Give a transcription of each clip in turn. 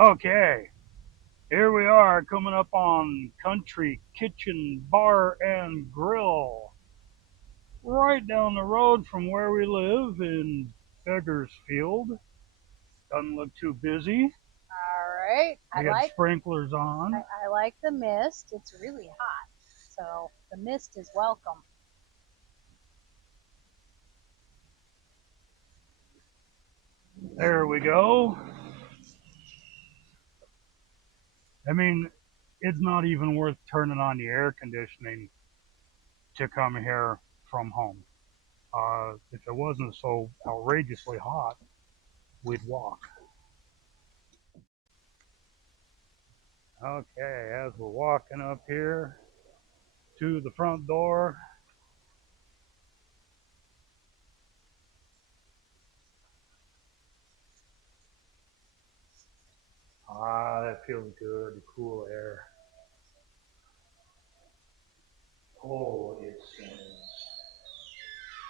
Okay, here we are coming up on Country Kitchen Bar and Grill, right down the road from where we live in Bakersfield. Doesn't look too busy. All right. We got sprinklers on. I like the mist. It's really hot, so the mist is welcome. There we go. I mean, it's not even worth turning on the air conditioning to come here from home. If it wasn't so outrageously hot, we'd walk. Okay, as we're walking up here to the front door, that feels good, the cool air. Oh, it smells.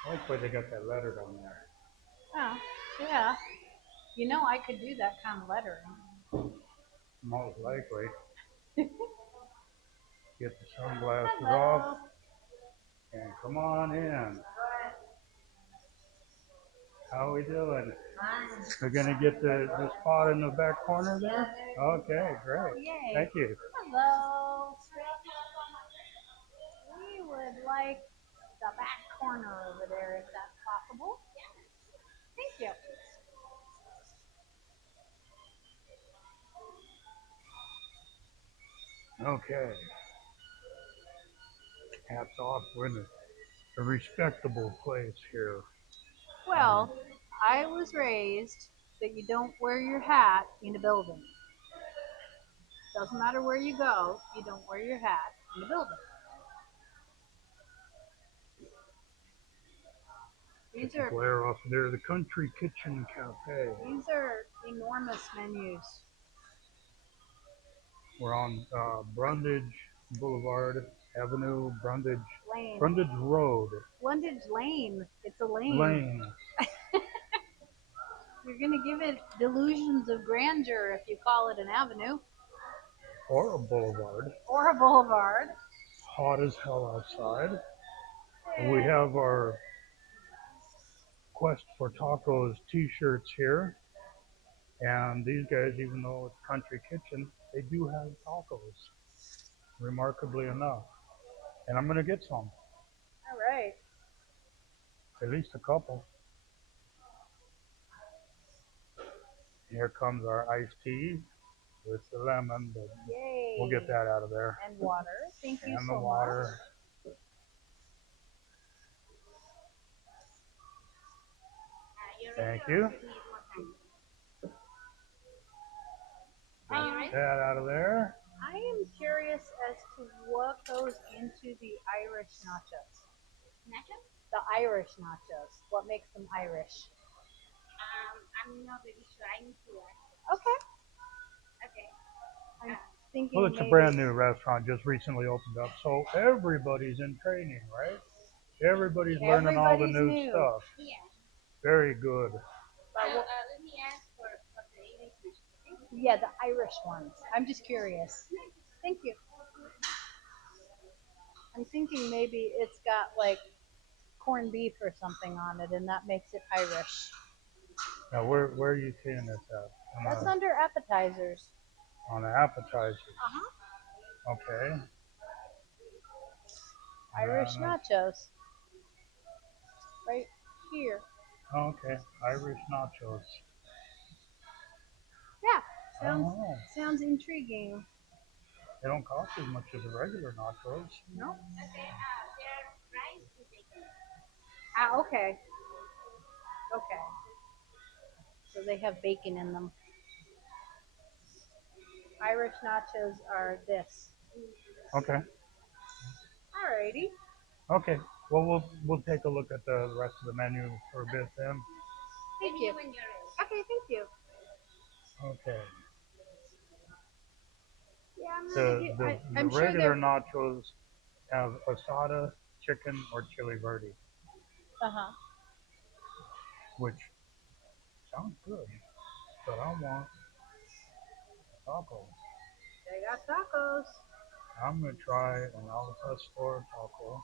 I like where they got that letter down there. Oh, yeah. I could do that kind of lettering. Most likely. Get the sunglasses Hello. off and come on in. How we doing? We're gonna get the spot in the back corner there? Okay, great. Oh, yay. Thank you. Hello. We would like the back corner over there if that's possible. Thank you. Okay. Hats off. We're in a respectable place here. Well, I was raised that you don't wear your hat in a building. Doesn't matter where you go, you don't wear your hat in a building. These are glare off there, the Country Kitchen Cafe. These are enormous menus. We're on Brundage Boulevard Avenue, Brundage Lane. Brundage Road. Brundage Lane. It's a lane. Lane. You're gonna give it delusions of grandeur if you call it an avenue. Or a boulevard. Or a boulevard. Hot as hell outside. And we have our Quest for Tacos t-shirts here. And these guys, even though it's Country Kitchen, they do have tacos, remarkably enough. And I'm going to get some. All right. At least a couple. Here comes our iced tea with the lemon, but Yay. we'll get that out of there. And water. Thank you and so the water. much. Thank you. Get that out of there. I am curious as to what goes into the Irish nachos. Nachos? The Irish nachos. What makes them Irish? I'm not really sure. I need to learn. Okay. Okay. I'm thinking. Well, it's a brand new restaurant, just recently opened up, so everybody's in training, right? Everybody's learning all the new stuff. Yeah. Very good. Let me ask for the English nachos. Yeah, the Irish ones. I'm just curious. Thank you. I'm thinking maybe it's got like corned beef or something on it, and that makes it Irish. Now, where are you seeing this at? That's under appetizers. On the appetizers. Uh-huh. Okay. Irish nachos. Right here. Okay. Irish nachos. Yeah. Sounds intriguing. They don't cost as much as the regular nachos. No. Okay. They're rice with bacon. Okay. Okay. So they have bacon in them. Irish nachos are this. Okay. Alrighty. Okay. Well, we'll take a look at the rest of the menu for a bit then. Thank you. When you're ready. Okay, thank you. Okay. Yeah, the regular nachos have asada, chicken, or chili verde. Uh-huh. Which sounds good, but I want taco. They got tacos. I'm gonna try an al pastor taco.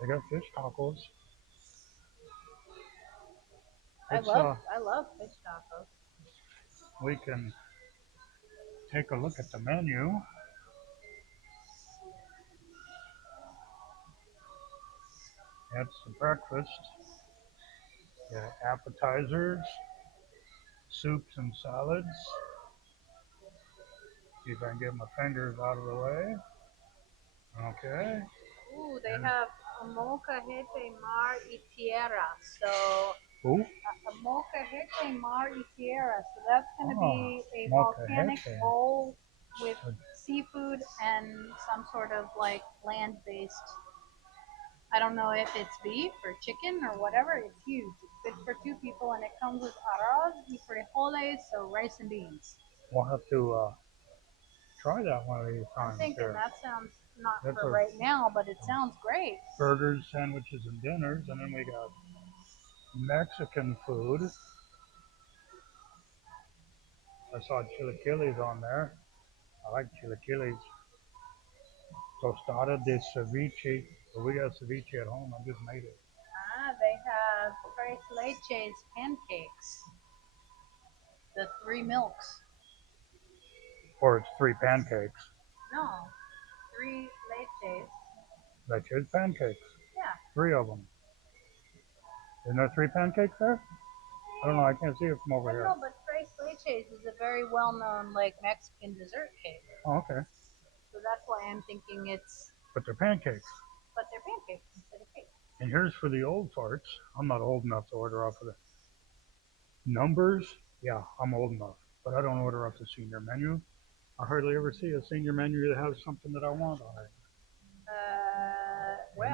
They got fish tacos. I It's love I love fish tacos. we can take a look at the menu. That's the breakfast. Yeah, appetizers, soups and salads. See if I can get my fingers out of the way. Okay. Ooh, they have molcajete mar y tierra. So Ooh. molcajete mar y tierra. So that's going to Ah, be a volcanic molcajete. bowl with seafood and some sort of like land-based. I don't know if it's beef or chicken or whatever. It's huge. It's good for two people, and it comes with arroz y frijoles, so rice and beans. We'll have to try that one of these I'm times thinking here. that sounds not That's for our right now, but it sounds great. burgers, sandwiches, and dinners, and then we got Mexican food. I saw chilaquiles on there. I like chilaquiles. Tostada de ceviche. But we got ceviche at home. I just made it. Ah, they have tres leches pancakes. The three milks. Or it's three pancakes. No, three leches. Leches pancakes. Yeah. Three of them. Isn't there three pancakes there? I don't know. I can't see it from over I don't here. know, but tres leches is a very well-known like Mexican dessert cake. Oh, okay. So that's why I'm thinking it's. But they're pancakes. But they're pancakes instead of cake. And here's for the old farts. I'm not old enough to order off of the numbers. Yeah, I'm old enough. But I don't order off the senior menu. I hardly ever see a senior menu that has something that I want on it. Well,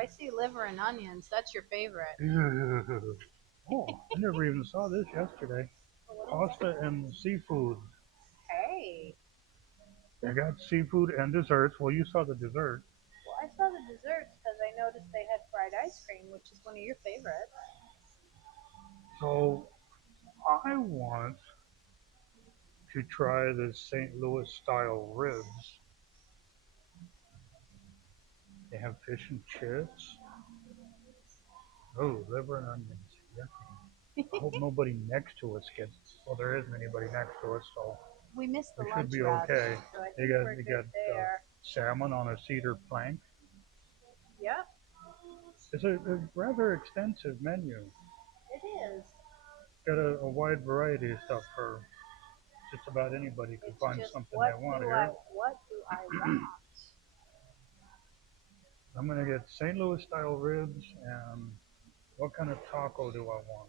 I see liver and onions. That's your favorite. Oh, I never even saw this yesterday. Pasta and seafood. Hey. They got seafood and desserts. Well, you saw the dessert. Well, I saw the desserts because I noticed they had fried ice cream, which is one of your favorites. So I want to try the St. Louis style ribs. They have fish and chips. Oh, liver and onions. Yucky. I hope nobody next to us gets. Well, there isn't anybody next to us, so We missed the we should lunch be rush, okay. so I They think got we're they good got there. salmon on a cedar plank. Yeah, It's a rather extensive menu. it is. Got a wide variety of stuff for just about anybody could It's find just something what they want do here. I want? I'm gonna get St. Louis style ribs and what kind of taco do I want?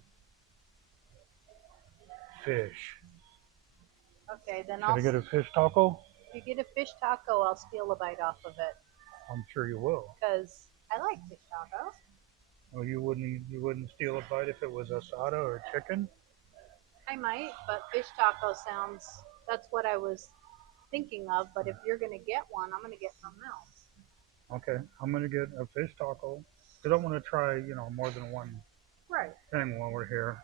Fish. Okay, then Should I get a fish taco? if you get a fish taco, I'll steal a bite off of it I'm sure you will. because I like fish tacos. Well, you wouldn't steal a bite if it was asada or chicken? I might, but fish taco sounds. That's what I was thinking of. But if you're gonna get one, I'm gonna get something else. Okay, I'm gonna get a fish taco because I want to try, more than one Right. thing while we're here.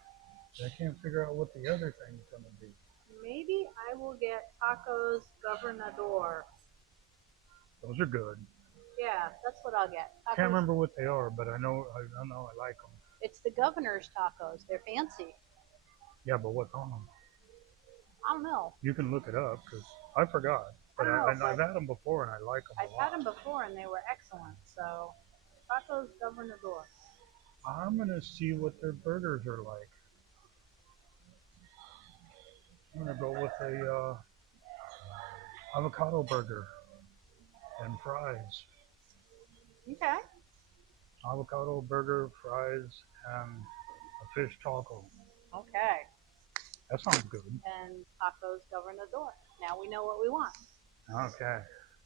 I can't figure out what the other thing's gonna be. Maybe I will get tacos governador. Those are good. Yeah, that's what I'll get. Tacos. Can't remember what they are, but I know I like them. It's the governor's tacos. They're fancy. Yeah, but what's on them? I don't know. You can look it up because I forgot. But I've had them before and I like them a lot. I've had them before and they were excellent. So, tacos governador. I'm gonna see what their burgers are like. I'm gonna go with a avocado burger and fries. Okay. Avocado burger, fries, and a fish taco. Okay. That sounds good. And tacos governador. Now we know what we want. Okay.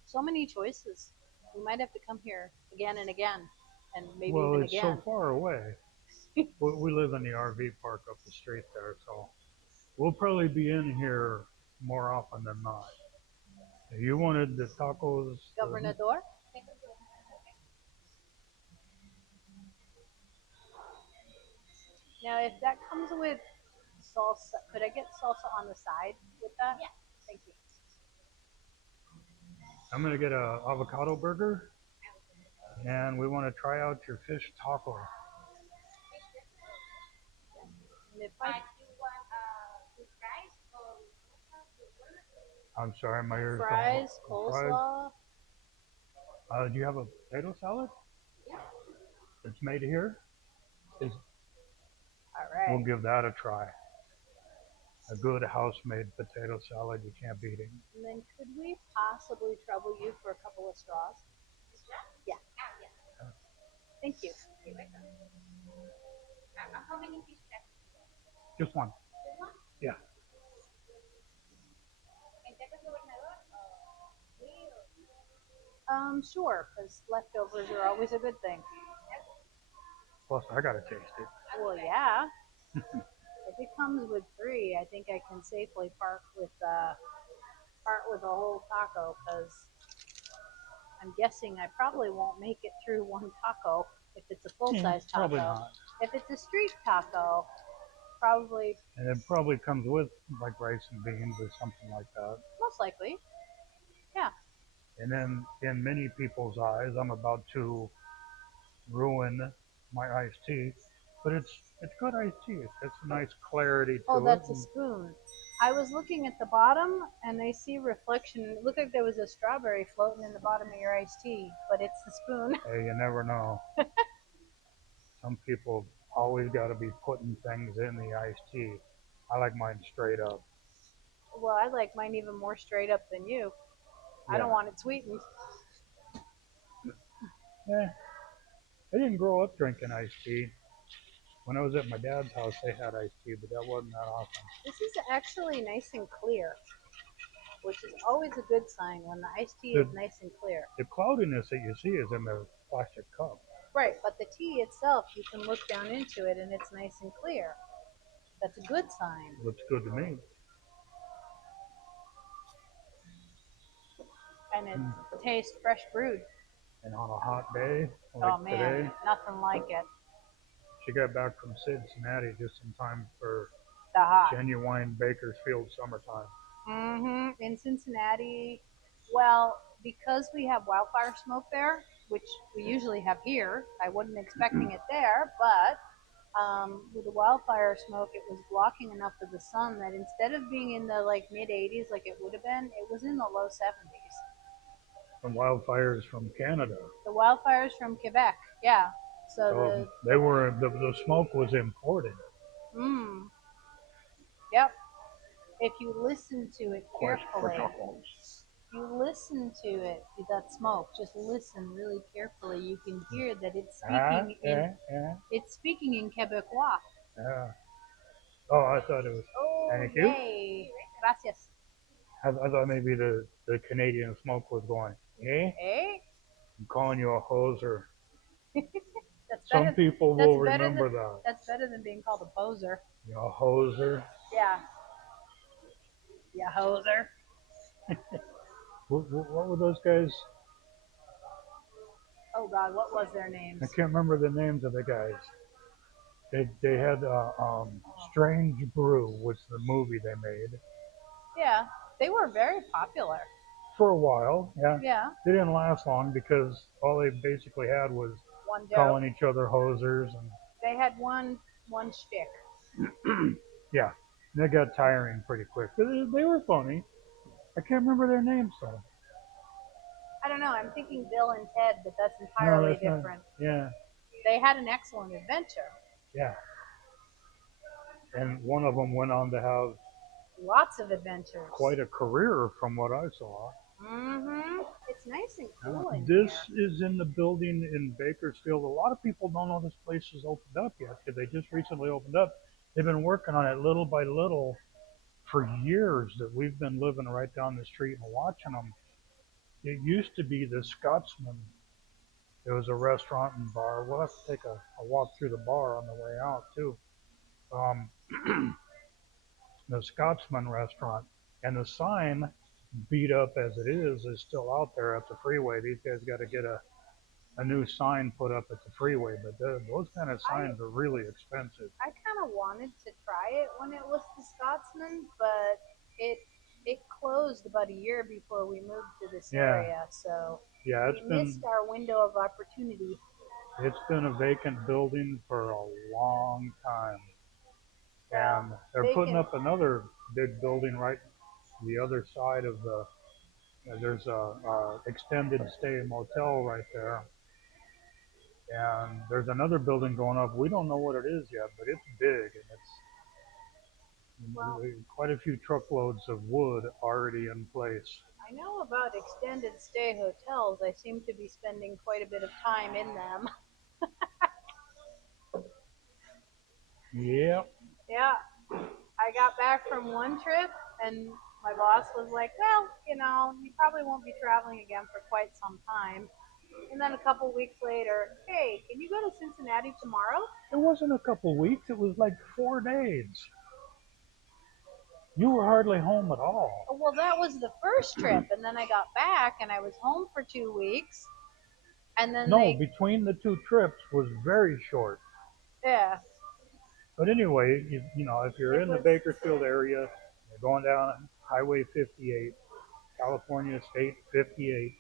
So many choices. We might have to come here again and again, and maybe Well, even it's again. so far away. We live in the RV park up the street there, so we'll probably be in here more often than not. You wanted the tacos. Governador? Now, if that comes with salsa, could I get salsa on the side with that? Yeah. Thank you. I'm gonna get a avocado burger, and we want to try out your fish taco. And if I But you want with rice or with what? I'm sorry, my ears don't. fries, Fries. coleslaw. Do you have a potato salad? It's made here. Is All We'll right. give that a try. A good house-made potato salad you can't beat it. And then could we possibly trouble you for a couple of straws? Yeah. Ah, yeah. Thank you. You're welcome. How many fish that? Just one. Just one? Yeah. And tacos gobernador or three or Sure, because leftovers are always a good thing. Plus, I gotta taste it. Well, yeah. If it comes with three, I think I can safely part with a whole taco because I'm guessing I probably won't make it through one taco if it's a full size Probably taco. not. If it's a street taco, probably And it probably comes with like rice and beans or something like that. most likely. Yeah. And then, in many people's eyes, I'm about to ruin my iced tea, but it's good iced tea. It's a nice clarity Oh, to it. that's a spoon. I was looking at the bottom and I see reflection. It looked like there was a strawberry floating in the bottom of your iced tea, but it's the spoon. Hey, you never know. Some people always got to be putting things in the iced tea. I like mine straight up. Well, I like mine even more straight up than you. I Yeah. don't want it sweetened. Yeah. I didn't grow up drinking iced tea. When I was at my dad's house, they had iced tea, but that wasn't that often. This is actually nice and clear, which is always a good sign when the iced tea is The, nice and clear. the cloudiness that you see is in the plastic cup. Right, but the tea itself, you can look down into it and it's nice and clear. That's a good sign. Looks good to me. And it tastes fresh brewed. And on a hot day like Oh man, today, nothing like it. she got back from Cincinnati just in time for The hot. genuine Bakersfield summertime. In Cincinnati, well, because we have wildfire smoke there, which we usually have here, I wasn't expecting it there, but with the wildfire smoke, it was blocking enough of the sun that instead of being in the like mid 80s like it would have been, it was in the low 70s. From wildfires from Canada. The wildfires from Quebec, yeah. So The smoke was imported. Yep. If you listen to it carefully, you listen to it, that smoke. Just listen really carefully. You can hear that it's speaking in Quebecois. Yeah. Oh, I thought it was. Oh, Thank you. yay! Gracias. I thought maybe the Canadian smoke was going. Eh? Eh? I'm calling you a hoser. That's Some better. people That's will better remember than that. that's better than being called a poser. You know, hoser. Yeah. Yeah, hoser. What were those guys? Oh God, what was their names? I can't remember the names of the guys. They had Strange Brew was the movie they made. Yeah, they were very popular. For a while, yeah. Yeah. They didn't last long because all they basically had was One joke. calling each other hosers and They had one shtick. yeah, they got tiring pretty quick. They were funny. I can't remember their names though. I don't know. I'm thinking Bill and Ted, but that's No, entirely that's not. different. Yeah, They had an excellent adventure. yeah. And one of them went on to have Lots of adventures. quite a career from what I saw. It's nice and cool in This here. is in the building in Bakersfield. A lot of people don't know this place is opened up yet because they just recently opened up. They've been working on it little by little for years that we've been living right down the street and watching them. It used to be the Scotsman. It was a restaurant and bar. We'll have to take a walk through the bar on the way out too. Um, the Scotsman restaurant, and the sign, beat up as it is still out there at the freeway. These guys got to get a new sign put up at the freeway, but those kind of signs are really expensive. I kind of wanted to try it when it was the Scotsman, but it closed about a year before we moved to this Yeah. area, so Yeah, we missed our window of opportunity. it's been a vacant building for a long time. And they're putting Vacant. up another big building right the other side of the. There's a extended stay motel right there, and there's another building going up. We don't know what it is yet, but it's big and Well, it's quite a few truckloads of wood already in place. I know about extended stay hotels. I seem to be spending quite a bit of time in them. Yep. Yeah, I got back from one trip and my boss was like, well, you probably won't be traveling again for quite some time. And then a couple weeks later, hey, can you go to Cincinnati tomorrow? It wasn't a couple weeks. It was like 4 days. You were hardly home at all. Oh, well, that was the first trip. And then I got back and I was home for 2 weeks. And then No, between the two trips was very short. yeah. But anyway, if you're in the Bakersfield area, you're going down Highway 58, California State 58,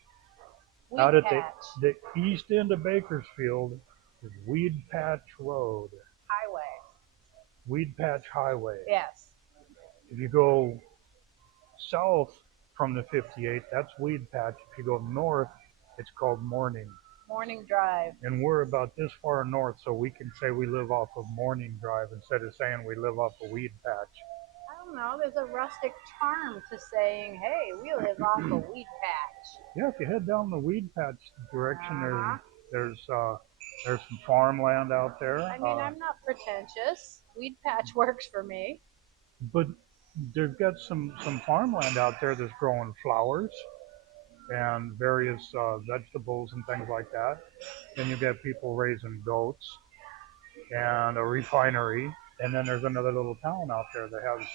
out at Weedpatch the east end of Bakersfield is Weedpatch Road, Highway. Weedpatch Highway. Yes. If you go south from the 58, that's Weedpatch. If you go north, it's called Morning. Morning Drive. And we're about this far north, so we can say we live off of Morning Drive instead of saying we live off of Weedpatch. I don't know. There's a rustic charm to saying, hey, we live off a weed patch. Yeah, if you head down the Weedpatch direction, there's some farmland out there. I mean, I'm not pretentious. Weed patch works for me. But they've got some farmland out there that's growing flowers and various vegetables and things like that. Then you've got people raising goats and a refinery. And then there's another little town out there that has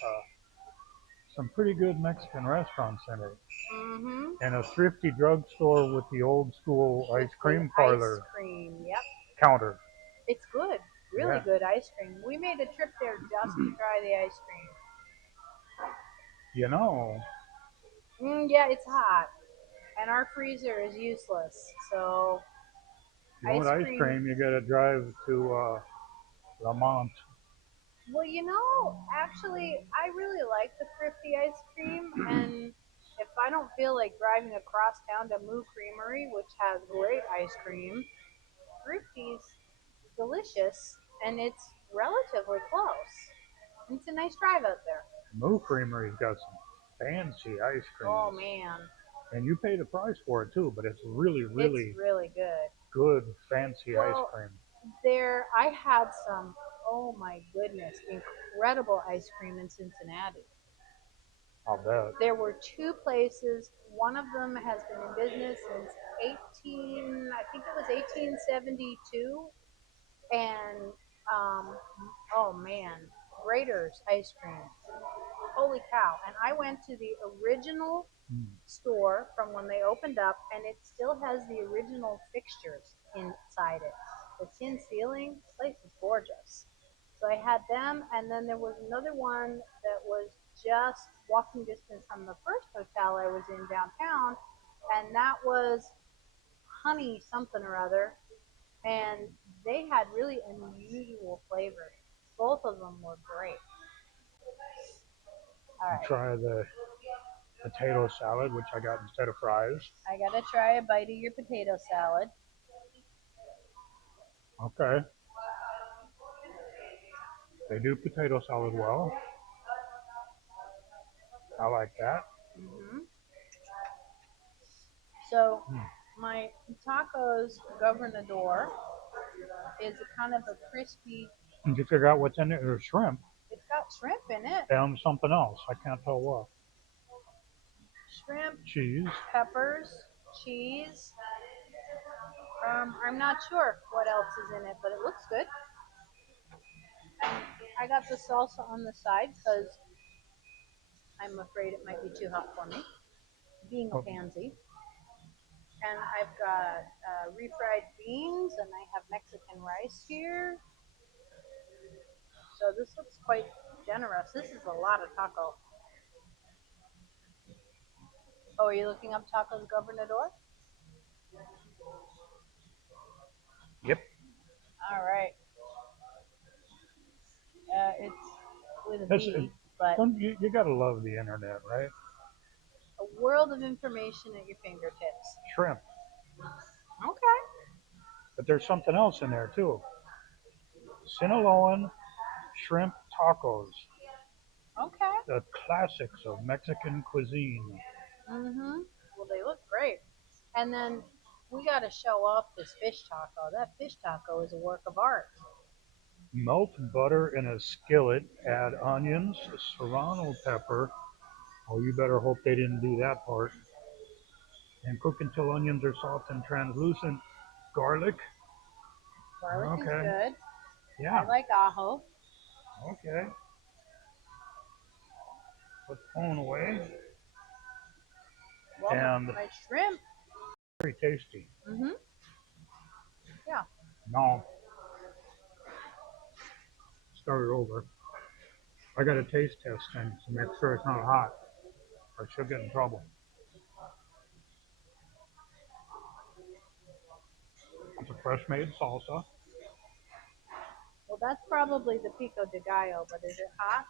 some pretty good Mexican restaurants in it. Mm-hmm. And a thrifty drugstore with the old school ice cream parlor. Ice cream, yep. Counter. It's good. Really good ice cream. We made a trip there just to try the ice cream. Yeah, it's hot. And our freezer is useless. So if you want ice cream, you gotta drive to Lamont. Well, actually, I really like the Thrifty ice cream, and if I don't feel like driving across town to Moo Creamery, which has great ice cream, Thrifty's delicious, and it's relatively close. It's a nice drive out there. Moo Creamery's got some fancy ice cream. Oh man! And you pay the price for it too, but it's really good. Good, fancy ice cream. There, I had some. Oh my goodness! Incredible ice cream in Cincinnati. I'll bet. There were two places. One of them has been in business since I think it was 1872, and oh man, Grater's ice cream. Holy cow! And I went to the original store from when they opened up, and it still has the original fixtures inside it. The tin ceiling, the place is gorgeous. So I had them, and then there was another one that was just walking distance from the first hotel I was in downtown, and that was honey something or other, and they had really unusual flavors. Both of them were great. All right. Try the potato salad, which I got instead of fries. I gotta try a bite of your potato salad. Okay. They do potato salad well. I like that. Mm-hmm. So my tacos governador is kind of a crispy. Did you figure out what's in it? There's shrimp. It's got shrimp in it. And something else. I can't tell what. Shrimp, cheese, peppers, cheese. I'm not sure what else is in it, but it looks good. And I got the salsa on the side because I'm afraid it might be too hot for me, being a pansy. And I've got refried beans, and I have Mexican rice here. So this looks quite generous. This is a lot of taco. Oh, are you looking up tacos gobernador? Yep. All right. It's with a That's, B, but you gotta love the internet, right? a world of information at your fingertips. Shrimp. Okay. But there's something else in there too. Sinaloan shrimp tacos. Okay. The classics of Mexican cuisine. Mhm. Well, they look great. And then we got to show off this fish taco. That fish taco is a work of art. Melt butter in a skillet, add onions, serrano pepper. Oh, you better hope they didn't do that part. And cook until onions are soft and translucent. Garlic. Garlic is Okay. good. Yeah. I like ajo. Okay. Put the phone away. Well, And my shrimp. very tasty. Mhm. Yeah. No. Start it over. I got a taste test thing to make sure it's not hot, or she'll get in trouble. It's a fresh made salsa. Well, that's probably the pico de gallo, but is it hot?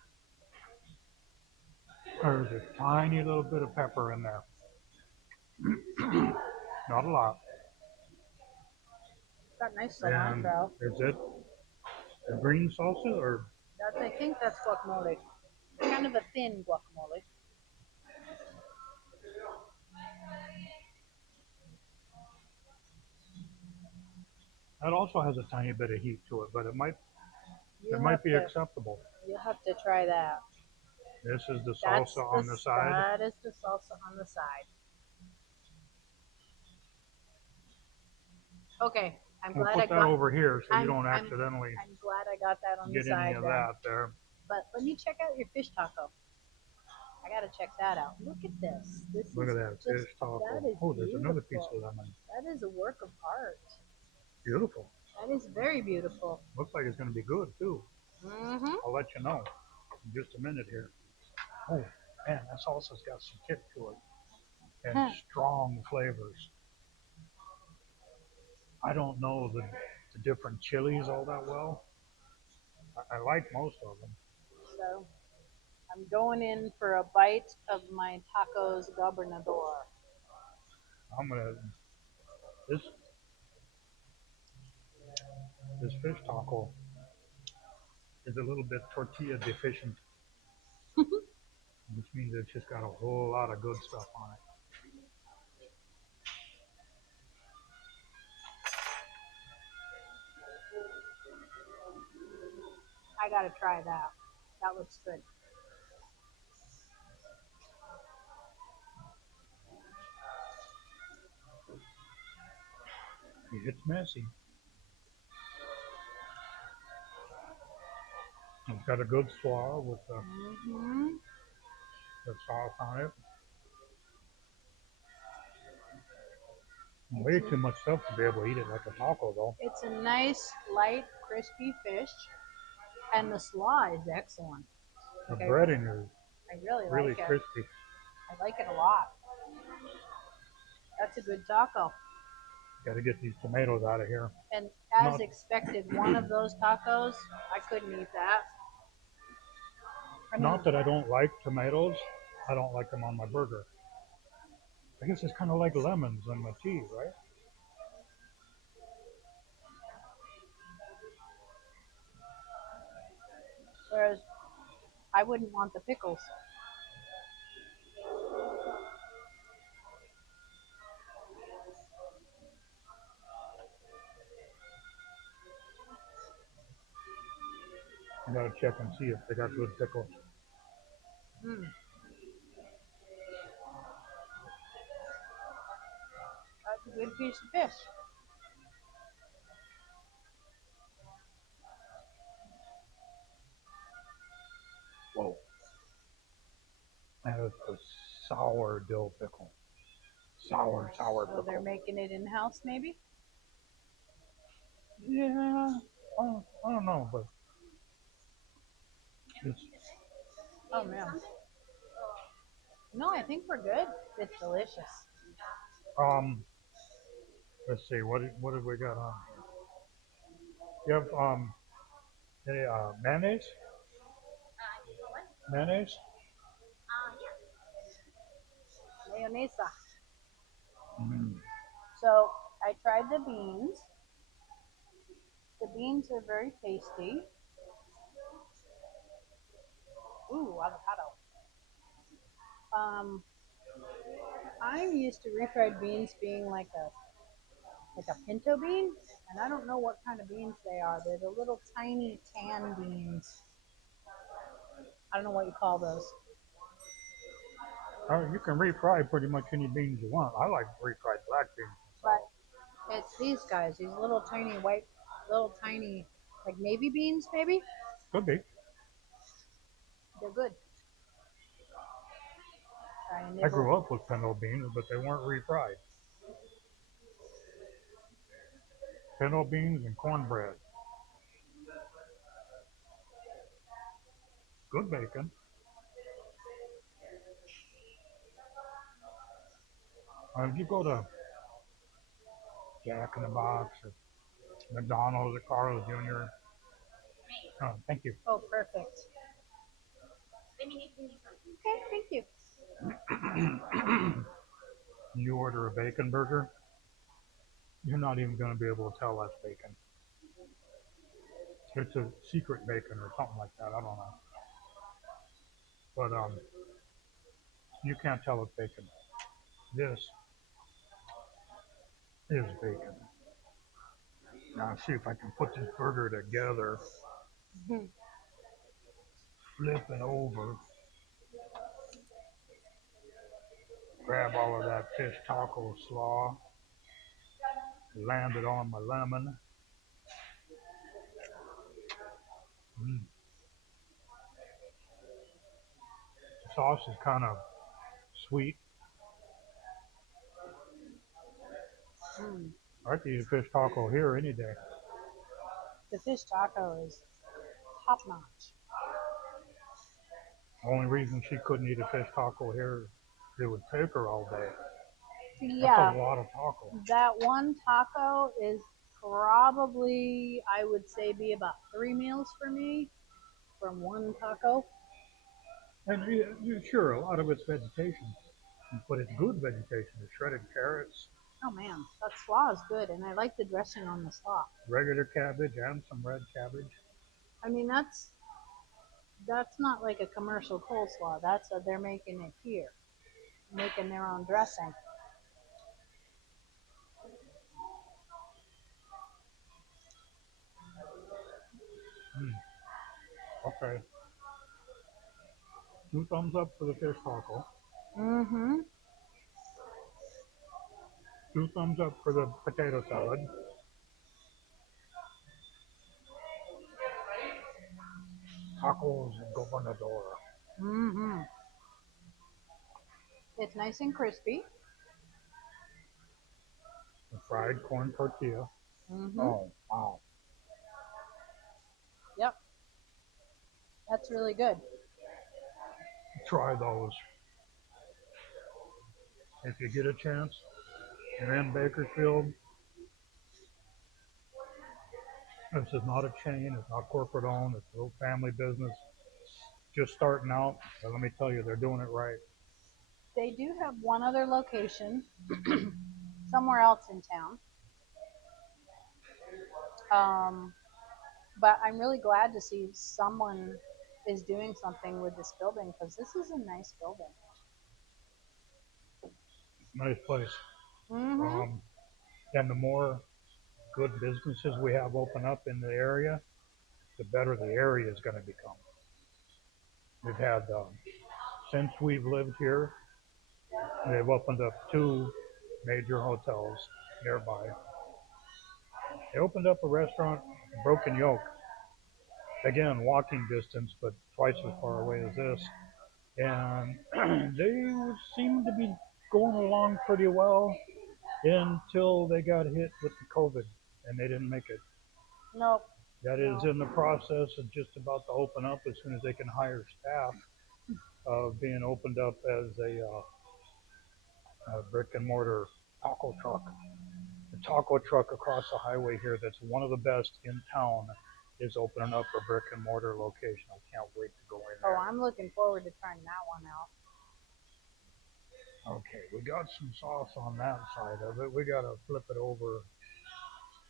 There's a tiny little bit of pepper in there. Not a lot. It's got nice And cilantro. is it a green salsa or I think that's guacamole. Kind of a thin guacamole. that also has a tiny bit of heat to it, but it might be acceptable. You'll have to try that. This is the salsa on the side. That is the salsa on the side. Okay, I'm We'll glad put I that got. over here so you I'm, don't I'm, accidentally I'm glad I got that on the get side any of then. that there. But let me check out your fish taco. I gotta check that out. Look at this. Look at that fish taco. That is Oh, there's another piece beautiful. of lemon. That is a work of art. Beautiful. That is very beautiful. Looks like it's going to be good too. Mhm. I'll let you know in just a minute here. Oh, man, that salsa's got some kick to it and strong flavors. I don't know the different chilies all that well. I like most of them. So I'm going in for a bite of my tacos gobernador. I'm gonna this this fish taco is a little bit tortilla deficient, which means it's just got a whole lot of good stuff on it. I gotta try that. That looks good. It's messy. It's got a good slaw with Mhm. the sauce on it. Way too much stuff to be able to eat it like a taco, though. It's a nice, light, crispy fish, and the slaw is excellent. The Okay. breading is I really really like it. crispy. I like it a lot. That's a good taco. Got to get these tomatoes out of here. And as Not- expected, one of those tacos, I couldn't eat that. Not that I don't like tomatoes, I don't like them on my burger. I guess it's kind of like lemons in my tea, right? Whereas I wouldn't want the pickles. I gotta check and see if they got good pickles. Mm. That's a good piece of fish. Whoa. That is a sour dill pickle. Sour So pickle. they're making it in house, maybe? Yeah, I don't know, but it's Oh man. No, I think we're good. It's delicious. Um, let's see, what have we got on here? You have any mayonnaise? What? Mayonnaise? Yeah. Mayonesa. Mm. So I tried the beans. The beans are very tasty. Ooh, avocado. Um, I'm used to refried beans being like a pinto bean, and I don't know what kind of beans they are. They're the little tiny tan beans. I don't know what you call those, You can refry pretty much any beans you want. I like refried black beans myself. but it's these guys, these little tiny white, little tiny like navy beans, maybe. Could be. They're good. Try a I nibble. grew up with pinto beans, but they weren't refried. Pinto beans and cornbread. Good bacon. If you go to Jack in the Box or McDonald's or Carl's Jr., oh, thank you. Oh, perfect. Let me give me something. Okay, thank you. You order a bacon burger, you're not even going to be able to tell that's bacon. It's a secret bacon or something like that. I don't know. But you can't tell it's bacon. This is bacon. Now, see if I can put this burger together. Flip it over. Grab all of that fish taco slaw. Land it on my lemon. Mm. The sauce is kind of sweet. Mm. I could eat a fish taco here any day. The fish taco is top notch. The only reason she couldn't eat a fish taco here, it would take her all day. That's Yeah, a lot of taco. that one taco is probably, I would say, be about 3 meals for me from one taco. And sure, a lot of it's vegetation, but it's good vegetation. The shredded carrots, Oh man, that slaw is good, and I like the dressing on the slaw. regular cabbage, and some red cabbage. I mean, that's not like a commercial coleslaw. They're making it here, making their own dressing. Mm, okay. 2 thumbs up for the fish taco. Mm-hmm. 2 thumbs up for the potato salad. Tacos and gobernador. Mm-hmm. It's nice and crispy. The fried corn tortilla. Mm-hmm. Oh, wow. Yep, that's really good. Try those if you get a chance. You're in Bakersfield. This is not a chain. It's not corporate owned. It's a little family business. Just starting out. But let me tell you, they're doing it right. They do have one other location somewhere else in town. But I'm really glad to see someone is doing something with this building because this is a nice building. Nice place. Mm-hmm. And the more good businesses we have open up in the area, the better the area is going to become. We've had, since we've lived here, they've opened up 2 major hotels nearby. They opened up a restaurant, Broken Yoke. Again, walking distance, but twice as far away as this. And they seemed to be going along pretty well until they got hit with the COVID and they didn't make it. Nope. That is in the process of just about to open up as soon as they can hire staff. being opened up as a brick and mortar taco truck. The taco truck across the highway here, that's one of the best in town, is opening up a brick and mortar location. I can't wait to go in Oh, there. I'm looking forward to trying that one out. Okay, we got some sauce on that side of it. We gotta flip it over,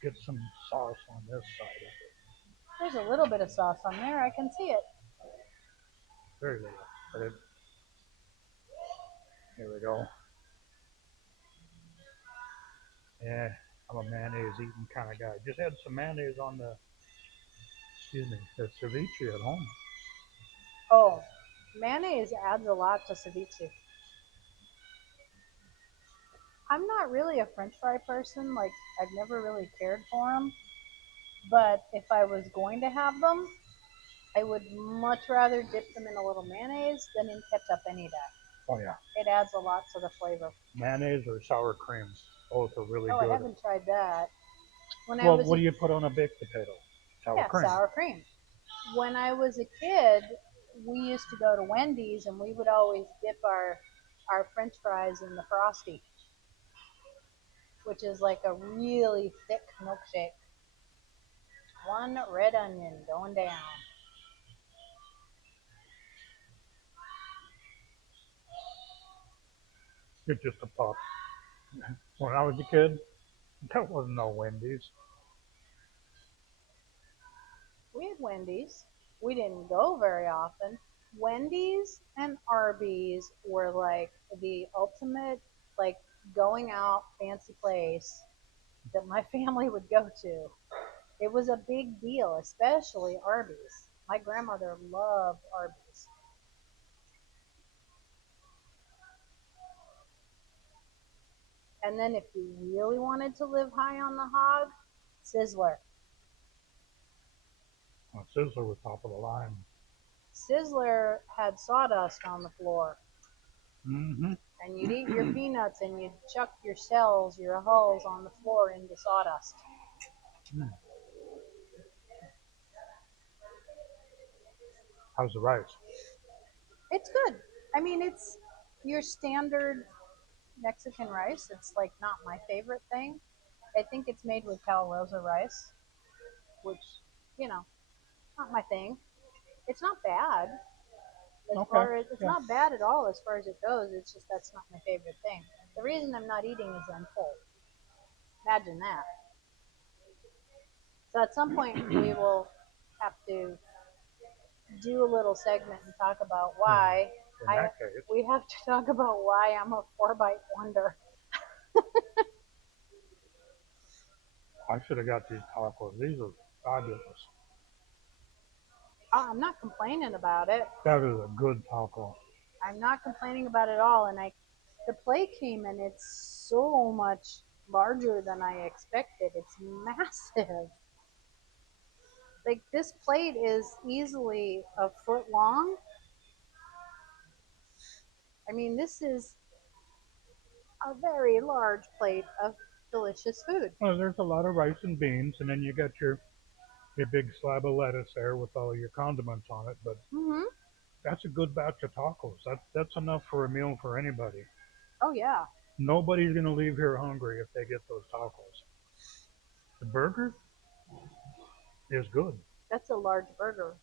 get some sauce on this side of it. There's a little bit of sauce on there. I can see it. Very little. But it, here we go. Yeah, I'm a mayonnaise eating kind of guy. Just had some mayonnaise on the ceviche at home. Oh, mayonnaise adds a lot to ceviche. I'm not really a French fry person. Like, I've never really cared for them. But if I was going to have them, I would much rather dip them in a little mayonnaise than in ketchup any day. Oh yeah, It adds a lot to the flavor. mayonnaise or sour cream, both are really Oh, I good. haven't tried that. When I Well, was what a do you put on a baked potato? Sour Yeah, cream. sour cream. When I was a kid, we used to go to Wendy's and we would always dip our French fries in the Frosty, which is like a really thick milkshake. One red onion going down. It's just a pop. When I was a kid, there wasn't no Wendy's. We had Wendy's. We didn't go very often. Wendy's and Arby's were like the ultimate, like, going out fancy place that my family would go to. It was a big deal, especially Arby's. My grandmother loved Arby's. And then if you really wanted to live high on the hog, Sizzler. Well, Sizzler was top of the line. Sizzler had sawdust on the floor. Mm-hmm. And you'd eat your peanuts and you'd chuck your shells, your hulls on the floor into sawdust. Mm. How's the rice? It's good. I mean, it's your standard Mexican rice. It's like not my favorite thing. I think it's made with Cal Rosa rice, which, you know, not my thing. It's not bad Okay. it's Yeah. not bad at all as far as it goes. It's just that's not my favorite thing. The reason I'm not eating is I'm full. Imagine that. So at some point we will have to do a little segment and talk about why In that case, we have to talk about why I'm a 4-bite wonder. I should have got these tacos. These are fabulous. I'm not complaining about it. That is a good taco. I'm not complaining about it at all. And the plate came and it's so much larger than I expected. It's massive. Like, this plate is easily a foot long. I mean, this is a very large plate of delicious food. Well, there's a lot of rice and beans, and then you got your big slab of lettuce there with all your condiments on it. But Mm-hmm. that's a good batch of tacos. That's enough for a meal for anybody. Oh, yeah. Nobody's gonna leave here hungry if they get those tacos. The burger is good That's a large burger.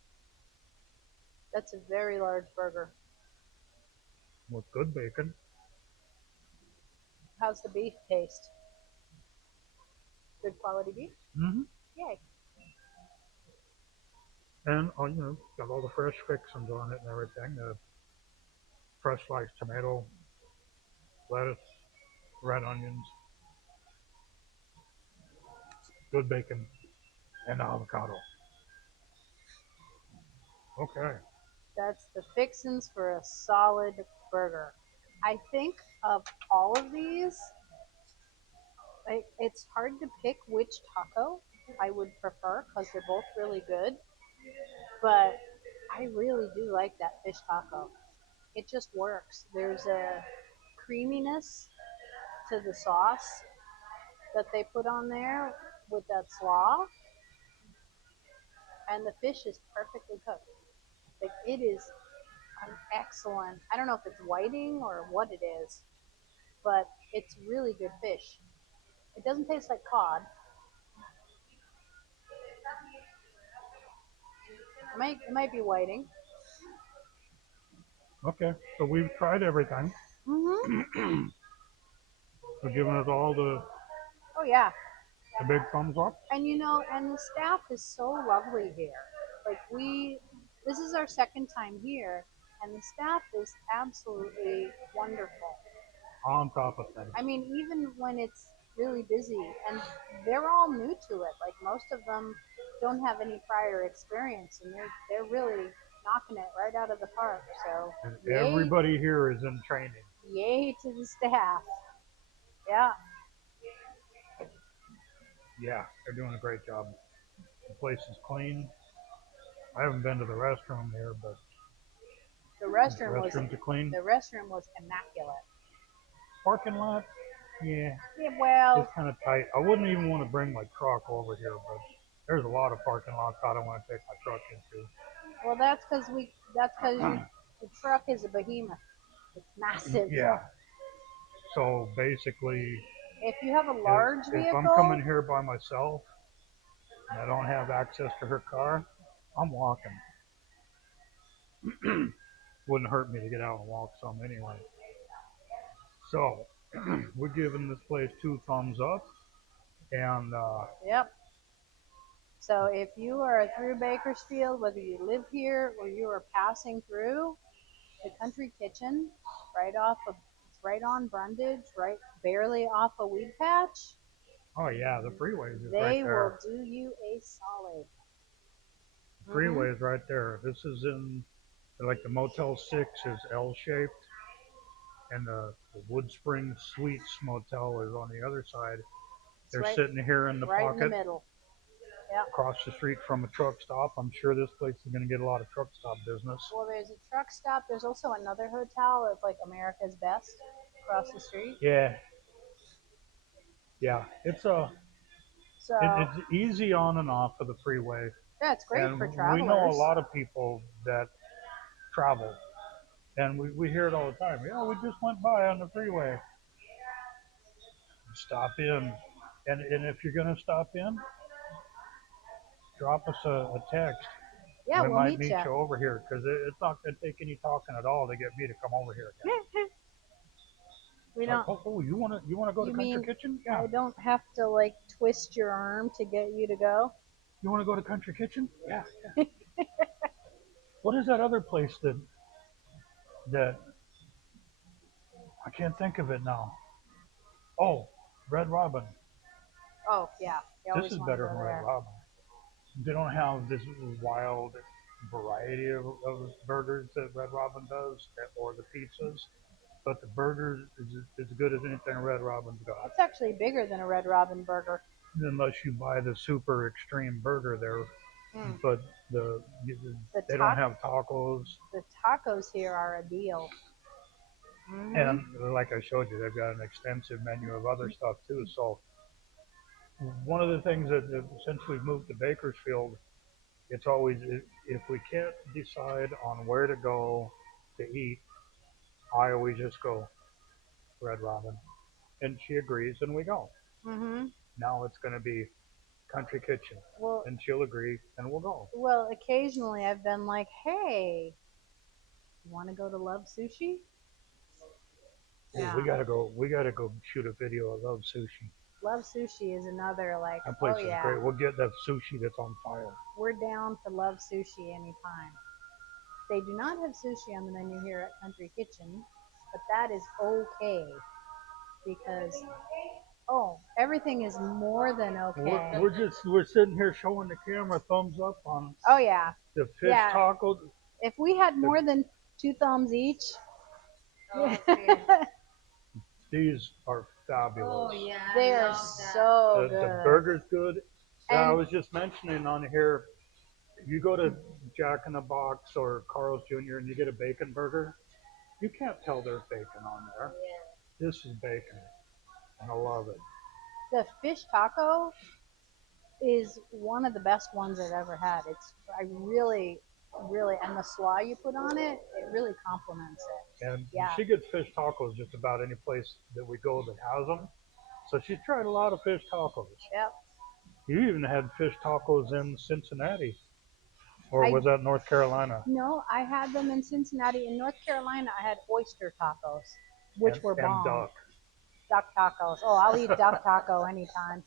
That's a very large burger. with good bacon. How's the beef taste? Good quality beef? Mm-hmm. Yay. And got all the fresh fixings on it and everything. The fresh sliced tomato, lettuce, red onions, good bacon, and avocado. Okay. That's the fixins for a solid burger. I think of all of these, it's hard to pick which taco I would prefer because they're both really good. But I really do like that fish taco. It just works. There's a creaminess to the sauce that they put on there with that slaw, and the fish is perfectly cooked. Like, it is excellent. I don't know if it's whiting or what it is, but it's really good fish. It doesn't taste like cod. It might be whiting. Okay, so we've tried everything. Mm-hmm. We're giving it all Oh yeah. the big thumbs up. And and the staff is so lovely here. Like this is our second time here, and the staff is absolutely wonderful. On top of things. I mean, even when it's really busy, and they're all new to it. Like most of them don't have any prior experience, and they're really knocking it right out of the park. So And yay, everybody here is in training. yay to the staff. Yeah. Yeah, they're doing a great job. The place is clean. I haven't been to the restroom here, but The the restroom was restrooms are clean. immaculate. Parking lot, yeah, Yeah, well, it's kind of tight. I wouldn't even want to bring my truck over here, but there's a lot of parking lots I don't want to take my truck into. well, that's because the truck is a behemoth. It's massive. Yeah. So basically, If you have a large if I'm vehicle, coming here by myself and I don't have access to her car, I'm walking. Wouldn't hurt me to get out and walk some anyway. So we're giving this place 2 thumbs up, and yep. So if you are through Bakersfield, whether you live here or you are passing through, the Country Kitchen, it's right on Brundage, right barely off of Weedpatch. oh yeah, the freeway is right They will there. do you a solid. The freeway is right there. This is in like the Motel 6 is L-shaped, and the Wood Springs Suites Motel is on the other side. They're Right, sitting here in the right pocket. in the middle. Yep. Across the street from a truck stop. I'm sure this place is going to get a lot of truck stop business. Well, there's a truck stop. There's also another hotel that's like America's Best across the street. Yeah, yeah. So It's easy on and off of the freeway, yeah, it's great and for we know a travelers. lot of people that travel, and we hear it all the time. Yeah, we just went by on the freeway. Stop in, and if you're going to stop in, drop us a text. Yeah, We we'll might meet meet you. you over here because it's not going to take any talking at all to get me to come over here again. We don't. Oh, you want to go to You Country mean Kitchen? Yeah. I don't have to like twist your arm to get you to go? You want to go to Country Kitchen? Yeah. What is that other place that I can't think of it now? Oh, Red Robin. Oh yeah, you This always is want to better go than Red there. Robin. They don't have this wild variety of burgers that Red Robin does, or the pizzas, but the burgers is as good as anything Red Robin's got. It's actually bigger than a Red Robin burger. Unless you buy the super extreme burger there, but they don't have tacos. The tacos here are a deal. And like I showed you, they've got an extensive menu of other stuff too. So one of the things that since we've moved to Bakersfield, it's always if we can't decide on where to go to eat, I always just go Red Robin, and she agrees, and we go. Now it's going to be Country Kitchen, and she'll agree, and we'll go. Well, occasionally I've been like, hey, you want to go to Love Sushi? Yeah. We gotta go shoot a video of Love Sushi. Love Sushi is another like. That place is great. We'll get that sushi that's on fire. We're down for Love Sushi anytime. They do not have sushi on the menu here at Country Kitchen, but that is okay because everything is more than okay. We're sitting here showing the camera thumbs up on. Oh yeah. The fish tacos. If we had more than 2 thumbs each. These are fabulous. Oh yeah, they are so good. The burger's good. And I was just mentioning on here, you go to Jack in the Box or Carl's Jr. and you get a bacon burger, you can't tell there's bacon on there. Yeah. This is bacon, and I love it. The fish taco is one of the best ones I've ever had. Really, and the slaw you put on it, it really complements it. And Yeah. she gets fish tacos just about any place that we go that has them. So she's tried a lot of fish tacos. Yep. You even had fish tacos in Cincinnati, or I was that North Carolina? No, I had them in Cincinnati. In North Carolina, I had oyster tacos, which were And bomb. duck. Duck tacos. Oh, I'll eat duck taco anytime.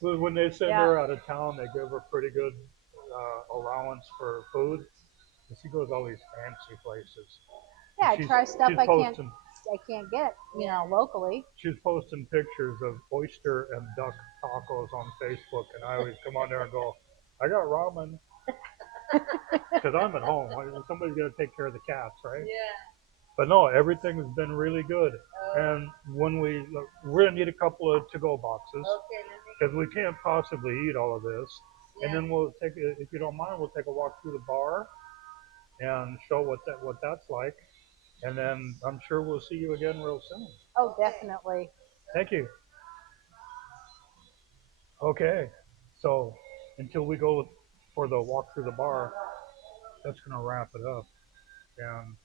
When they send Yeah. her out of town, they give her pretty good allowance for food. And she goes all these fancy places. Yeah, I She's, try stuff she's I posting can't get, locally. she's posting pictures of oyster and duck tacos on Facebook, and I always come on there and go, I got ramen because I'm at home. Somebody's got to take care of the cats, right? Yeah. But no, everything's been really good. Oh, And when we're gonna need a couple of to-go boxes okay, let me. because we can't possibly eat all of this. And Yeah. then we'll take, if you don't mind, we'll take a walk through the bar and show what that's like. And then I'm sure we'll see you again real soon. Oh, definitely. Thank you. Okay, so until we go for the walk through the bar, that's gonna wrap it up. And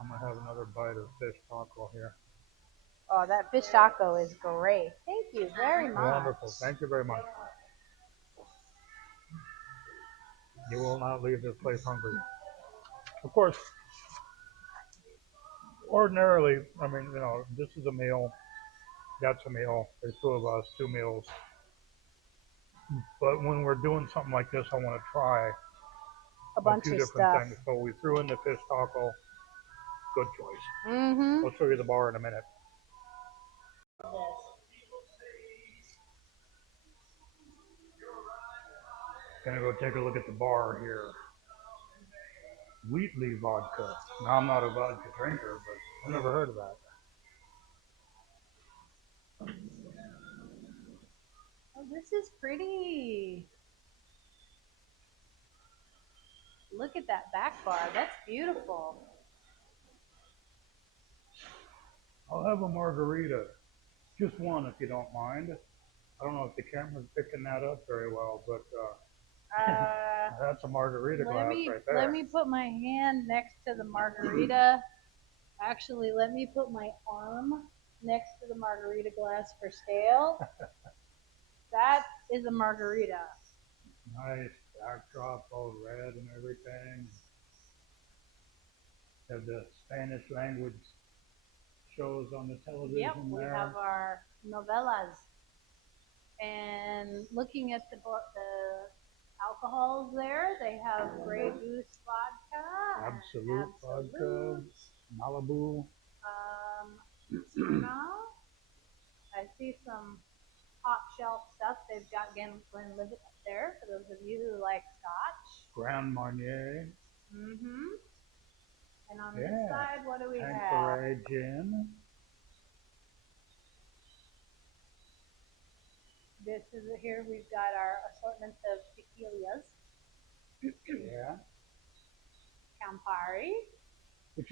I'm gonna have another bite of fish taco here. Oh, that fish taco is great. Thank you very much. Wonderful. Thank you very much. You will not leave this place hungry. Of course, ordinarily, I mean, this is a meal. That's a meal. There's two of us, two meals. But when we're doing something like this, I want to try A a bunch few of different stuff. things. So we threw in the fish taco. Good choice. Mm-hmm. I'll show you the bar in a minute. Gonna go take a look at the bar here. Wheatley vodka. Now I'm not a vodka drinker, but I've never heard of that. Oh, this is pretty. Look at that back bar. That's beautiful. I'll have a margarita. Just one if you don't mind. I don't know if the camera's picking that up very well, but that's a margarita glass right there. Let me put my hand next to the margarita. Actually, let me put my arm next to the margarita glass for scale. That is a margarita. Nice backdrop, all red and everything. Have the Spanish language shows on the television Yep, we there. have our novellas. And looking at the alcohols there, they have Grey Goose vodka, Absolute vodka, Malibu. Now I see some top shelf stuff. They've got Glenlivet up there for those of you who like Scotch. Grand Marnier. Mm-hmm. And on Yeah. this side, what do we have? Tanqueray gin. Here we've got our assortment of tequilas. Yeah. Campari. But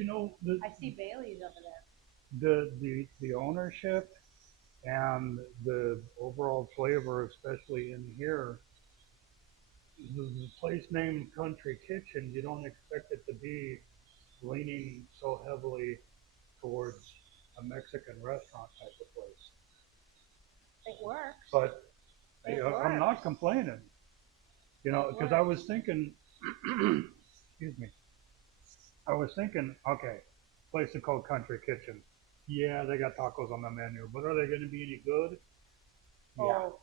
I see Bailey's over there. the ownership and the overall flavor, especially in here, the place named Country Kitchen, you don't expect it to be leaning so heavily towards a Mexican restaurant type of place. It works. But I'm not works. complaining, because I was thinking, excuse me, I was thinking, okay, place is called Country Kitchen. Yeah, they got tacos on the menu, but are they going to be any good? Yeah, Oh,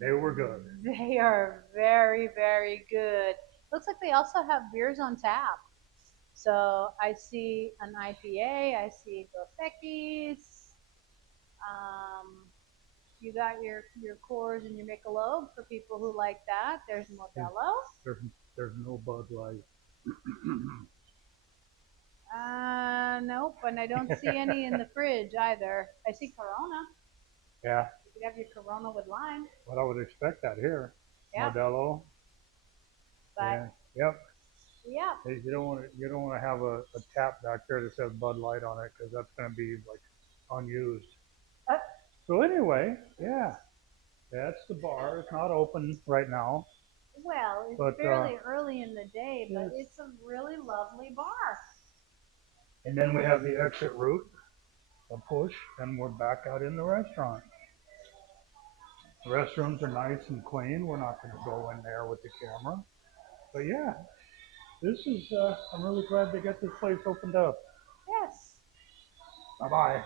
they were good. they are very, very good. Looks like they also have beers on tap. So I see an IPA, I see Dos Equis. You got your Coors and your Michelob for people who like that. There's Modelo. There's no Bud Light. Nope, and I don't see any in the fridge either. I see Corona. Yeah. You could have your Corona with lime. Well, I would expect that here. Yep. Modelo. But yeah. Yep. Yeah. You don't want to have a tap back there that says Bud Light on it because that's going to be like unused. So anyway, yeah, that's the bar. It's not open right now. Well, it's But fairly early in the day, but yes. it's a really lovely bar. And then we have the exit route, a push, and we're back out in the restaurant. The restrooms are nice and clean. We're not going to go in there with the camera. But yeah, this is, I'm really glad they got this place opened up. Yes. Bye bye.